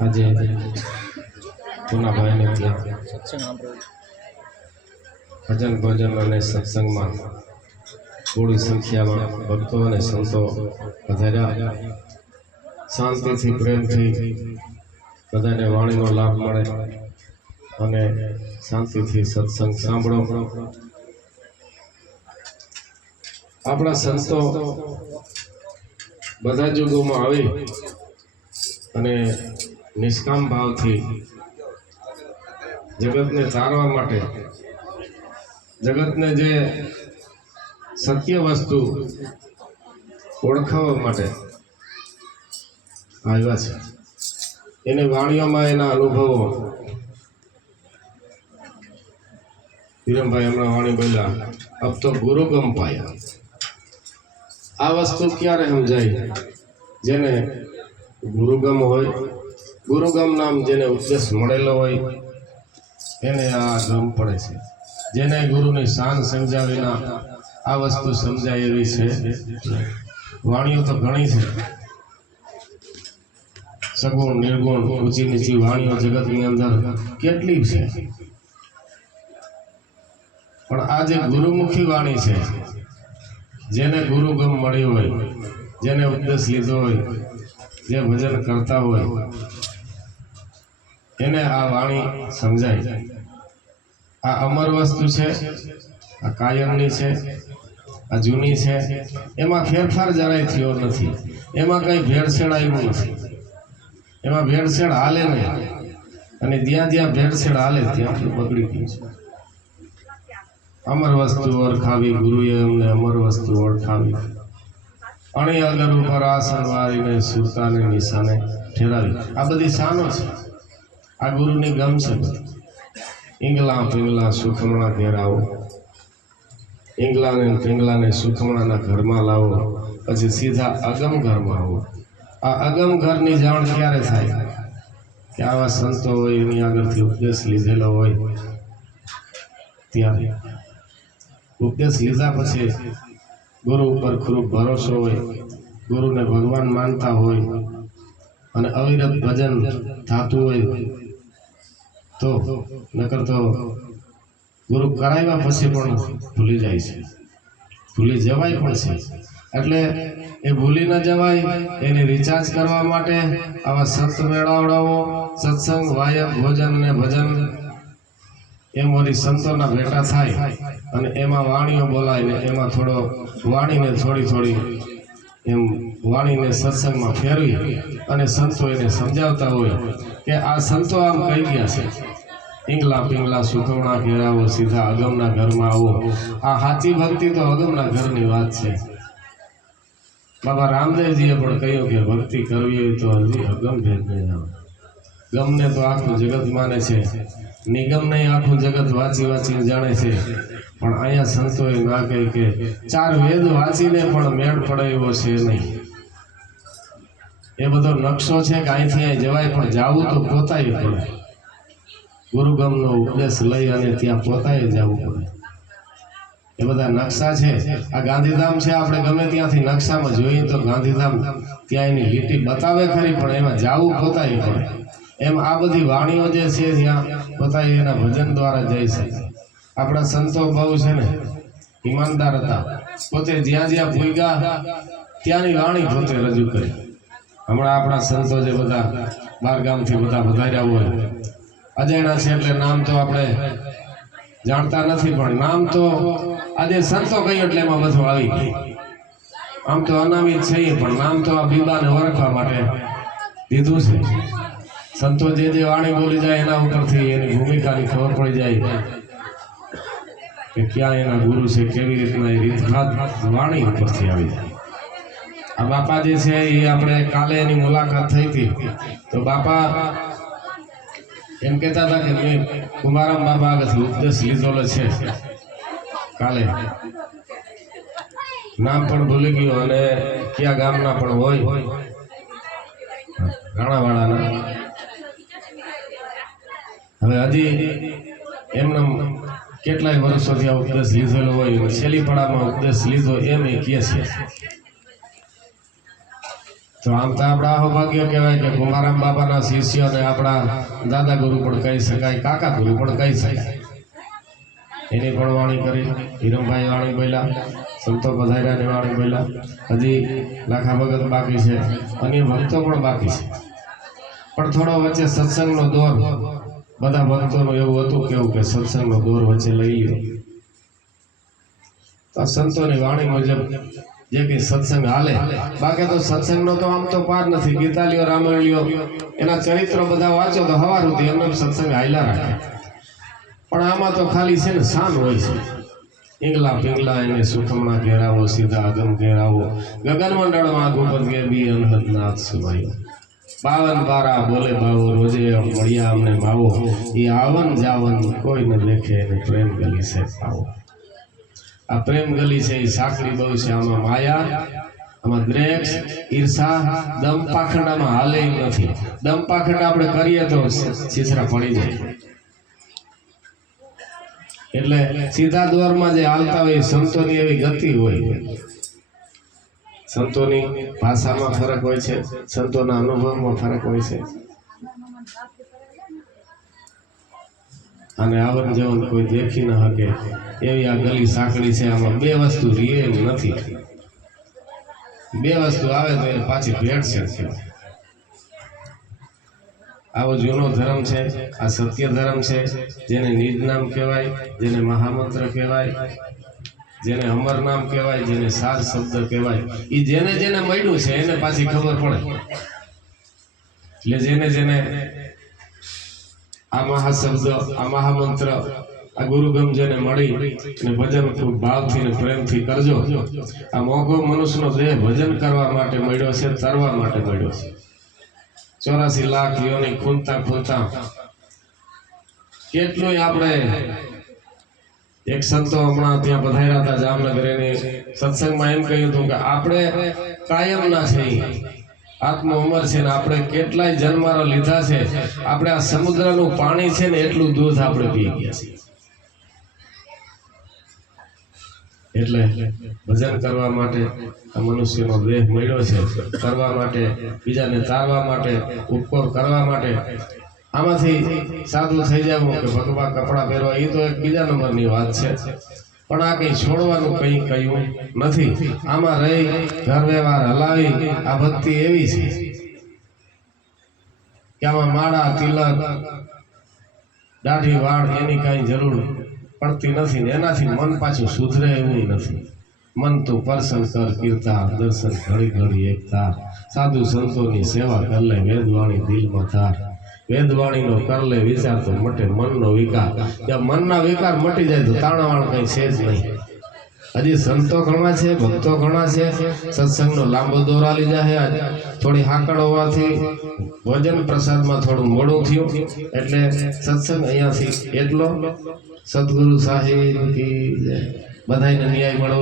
આજે પુનાભાઈને ત્યાં સત્સંગ સાંભળો ભજન ભોજન અને સત્સંગમાં થોડી સંખ્યામાં ભક્તો અને સંતો વધાર્યા શાંતિથી પ્રેમથી બધાને વાણીનો લાભ મળે અને શાંતિથી સત્સંગ સાંભળો. આપણા સંતો બધા યુગોમાં આવી અને નિષ્કામ ભાવથી જગતને તારવા માટે, જગતને જે સત્ય વસ્તુ ઓળખાવવા માટે આવ્યા છે. એની વાણીઓમાં એના અનુભવો. વિરમભાઈ હમણાં વાણી બોલ્યા, અબ તો ગુરુ પાયા. આ વસ્તુ ક્યારે સમજાય જેને ગુરુગમ હોય, ગુરુગમ નામ જેને ઉપદેશ મળેલો હોય, એને આ ગમ પડે છે. જેને ગુરુની શાન સમજાવીના આ વસ્તુ સમજાય એવી છે. વાણીઓ તો ઘણી છે. સગુણ, નિર્ગુણ, ઊંચી નીચી વાણીઓ જગતની અંદર કેટલી છે? પણ આ જે ગુરુમુખી વાણી છે જેને ગુરુગમ મળ્યો હોય, જેને ઉપદેશ લીધો હોય, જે ભજન કરતા હોય, એને આ વાણી સમજાય. આ અમર વસ્તુ છે, આ કાયમની છે, આ જૂની છે, એમાં ફેરફાર જરાય થયો નથી. એમાં કંઈ ભેળસેળ આવ્યું નથી. એમાં ભેળસેળ હાલે નહીં. અને જ્યાં જ્યાં ભેળસેળ હાલે ત્યાં બગડી ગયું છે. અમર વસ્તુ ઓળખાવી ગુરુએ અમને અમર વસ્તુ ઓળખાવી. અણી અગર ઉપર આસન વાળીને સુરતાને નિશાને ઠેરાવી. આ બધી શાનો છે. આ ગુરુની ગમ છે ઈંગલા પિંગલા સુખમણા ઘેરાવો. ઈંગલાને પિંગલાને સુખમણાના ઘરમાં લાવો. પછી સીધા અગમ ઘરમાં આવો. આ અગમ ઘરની જાણ ક્યારે થાય? કે આવા સંતો હોય, એની આગળથી ઉપદેશ લીધેલો હોય. ત્યારે. ઉપદેશ લીધા પછી ગુરુ ઉપર ખૂબ ભરોસો હોય, ગુરુને ભગવાન માનતા હોય અને અવિરત ભજન થતું હોય, તો નકર તો ગુરુ કરાવ્યા પછી પણ ભૂલી જાય છે. ભૂલી જવાય પણ છે. એટલે એ ભૂલી ન જવાય, એને રિચાર્જ કરવા માટે આવા સત મેળાવડાઓ સત્સંગ વાયક ભોજન ને ભજન એમ સંતોના ભેટા થાય અને એમાં વાણીઓ બોલાય ને એમાં થોડો વાણીને થોડી થોડી એમ વાણીને સત્સંગમાં ફેરવી અને સંતો એને સમજાવતા હોય કે આ સંતો આમ કહી ગયા છે? ઈંગલા પિંગલા સુતવણા ઘેરાવો, સીધા અગમના ઘરમાં આવો. આ સાચી ભક્તિ તો અગમના ઘરની વાત છે. બાબા રામદેવજીએ પણ કહ્યું કે ભક્તિ કરવી હોય તો હજી અગમ ભેદને જાઓ ગમને તો આખું જગત માને છે. નિગમને આખું જગત વાંચી વાંચીને જાણે છે. પણ અહીંયા સંતોએ ના કહી કે ચાર વેદ વાંચીને પણ મેળ પડે છે નહીં. એ બધો નકશો છે કે અહીંથી અહીં જવાય, પણ જાવું તો પોતાય પડે. ગુરુગમનો ઉપદેશ લઈ અને ત્યાં પોતાએ જવું પડે. એ બધા નકશા છે. આ ગાંધીધામ છે, આપણે ગમે ત્યાંથી નકશામાં જોઈએ તો ગાંધીધામ ત્યાં એની લીટી બતાવે ખરી, પણ એમાં જવું પોતાએ પડે. એમ આ બધી વાણીઓ જે છે ત્યાં બધા એના ભજન દ્વારા જઈ શકે આપણા સંતો બહુ છે ને, ઈમાનદાર હતા. પોતે જ્યાં જ્યાં ભૂગ્યા ત્યાંની વાણી પોતે રજૂ કરી. હમણાં આપણા સંતો જે બધા બાર ગામથી બધા વધાર્યા હોય, અજાણ્યા છે એટલે નામ તો આપણે જાણતા નથી, પણ નામ તો આજે સંતો કહ્યું એટલે એમાં બધું આવી ગયું. આમ તો અનામિત છે પણ નામ તો આ બીબાને ઓળખવા માટે દીધું છે. સંતો જે જે વાણી બોલી જાય એના ઉપરથી એની ભૂમિકાની ખબર પડી જાય કે ક્યાં એના ગુરુ છે, કેવી રીતના એ રીતભાત વાણી ઉપરથી આવી જાય. આ બાપા જે છે એ આપણે કાલે એની મુલાકાત થઈ હતી. તો બાપા એમ કહેતા હતા કે મેં કુમારામ બાબા આગળથી ઉપદેશ લીધેલો છે કાલે. નામ પણ ભૂલી ગયો અને કયા ગામના પણ હોય. રાણાવાળાના હવે હજી એમને કેટલાય વર્ષોથી આ ઉપદેશ લીધેલો હોય અને છેલ્લી પડામાં ઉપદેશ લીધો એમ એ કહે છે. તો આમ તો આપણા અહોભાગ્ય કહેવાય કે કુમારામ બાબાના શિષ્યોને આપણા દાદા ગુરુ પણ કહી શકાય કાકા ગુરુ પણ કહી શકાય. એની પણ વાણી કરી, હિરમભાઈ વાણી બોલ્યા, સંતો પધાર્યાની વાણી બોલ્યા. હજી લાખા ભગત બાકી છે, અન્ય ભક્તો પણ બાકી છે. પણ થોડો વચ્ચે સત્સંગનો દોર બધા ભક્તોનું એવું હતું કેવું કે સત્સંગનો દોર વચ્ચે લઈ તો આ સંતોની વાણી મુજબ જે કંઈ સત્સંગ હાલે, બાકી તો સત્સંગનો તો આમ તો પાર નથી. ગીતાલીઓ, રામાયણીઓ, એના ચરિત્રો બધા વાંચો તો હવાર સુધી એમને સત્સંગ હાલ્યા રાખે. પણ આમાં તો ખાલી છે ને શાન હોય છે. ઈંગલા પિંગલા એને સુખમણા ઘેરાવો, સીધા અગમ ઘેરાવો. ગગન મંડળમાં ગોપત ગે બી અનહદ નાથ સુવાયો. બાવન બારા બોલે ભાવો રોજે મળ્યા અમને માવો એ આવન જાવન કોઈને લેખે એને પ્રેમ ગલી છે પાવો આ પ્રેમ ગલી છે એ સાંકડી બહુ છે, આમાં માયા, આમાં દ્રેક્ષ ઈર્ષા, દમ પાખંડામાં હાલે નથી. દમ પાખંડ આપણે કરીએ તો છીછરા પડી જાય. એટલે સીધા દ્વારમાં જે હાલતા હોય સંતોની એવી ગતિ હોય. સંતોની ભાષામાં ફરક હોય છે, સંતોના અનુભવમાં ફરક હોય છે. અને આવન જવન કોઈ દેખી ન શકે એવી આ ગલી સાંકડી છે, આમાં બે વસ્તુ રીએ નથી. બે વસ્તુ આવે તો એ પાછી ભેટ છે. આવો જૂનો ધર્મ છે, આ સત્ય ધર્મ છે, જેને નિજ નામ કહેવાય, જેને મહામંત્ર કહેવાય જેને અમર નામ કહેવાય, જેને સાર શબ્દ કહેવાય એ જેને જેને મળ્યું છે, એને પાછી ખબર પડે. એટલે જેને જેને આ મહાશબ્દ, આ મહામંત્ર, આ ગુરુગમ જેને મળી અને ભજન ખૂબ ભાવથી પ્રેમથી કરજો. આ મોઘો મનુષ્યનો દેહ ભજન કરવા માટે મળ્યો છે, તરવા માટે મળ્યો છે. ચોરાસી લાખ યોની ખૂનતા ખૂનતા. કેટલું આપણે એક સંતો હમણાં ત્યાં પધાર્યા હતા જામનગર એની સત્સંગમાં એમ કહ્યું હતું કે આપણે કાયમના છે આત્મ ઉંમર છે ને આપણે કેટલાય જન્મારા લીધા છે. આપણે આ સમુદ્રનું પાણી છે ને એટલું દૂધ આપણે પી ગયા છીએ. એટલે ભજન કરવા માટે આ મનુષ્યનો દેહ મળ્યો છે. કરવા માટે, બીજાને તારવા માટે, ઉપકોર કરવા માટે આમાંથી સાદું થઈ જવું કે ભગવાન કપડાં પહેરવા, એ તો એક બીજા નંબરની વાત છે. પણ આ કંઈ છોડવાનું કંઈ કહ્યું નથી. આમાં રહી, ઘર વ્યવહાર હલાવી, આ ભક્તિ એવી છે કે આમાં માળા, તિલક, દાઢી, વાળ, એની કાંઈ જરૂર પડતી નથી ને એનાથી મન પાછું સુધરે એવું નથી. મન તો પરસન કર કીર્તા દર્શન, ઘડી ઘડી એકતા. સાધુ સંતોની સેવા કર લે, વેદવાણી દિલમાં થાર. વેદવાણીનો કરલે વિચાર તો મટે મનનો વિકાર. જ્યાં મનના વિકાર મટી જાય તો તાણાવાળ કંઈ છે જ નહીં. હજી સંતો ઘણા છે, ભક્તો ઘણા છે. સત્સંગનો લાંબો દોરા લીધા છે થોડી હાકડ હોવાથી ભોજન પ્રસાદમાં થોડું મોડું થયું. એટલે સત્સંગ અહીંયાથી એટલો. સદગુરુ સાહેબ બધાને ન્યાય મળવો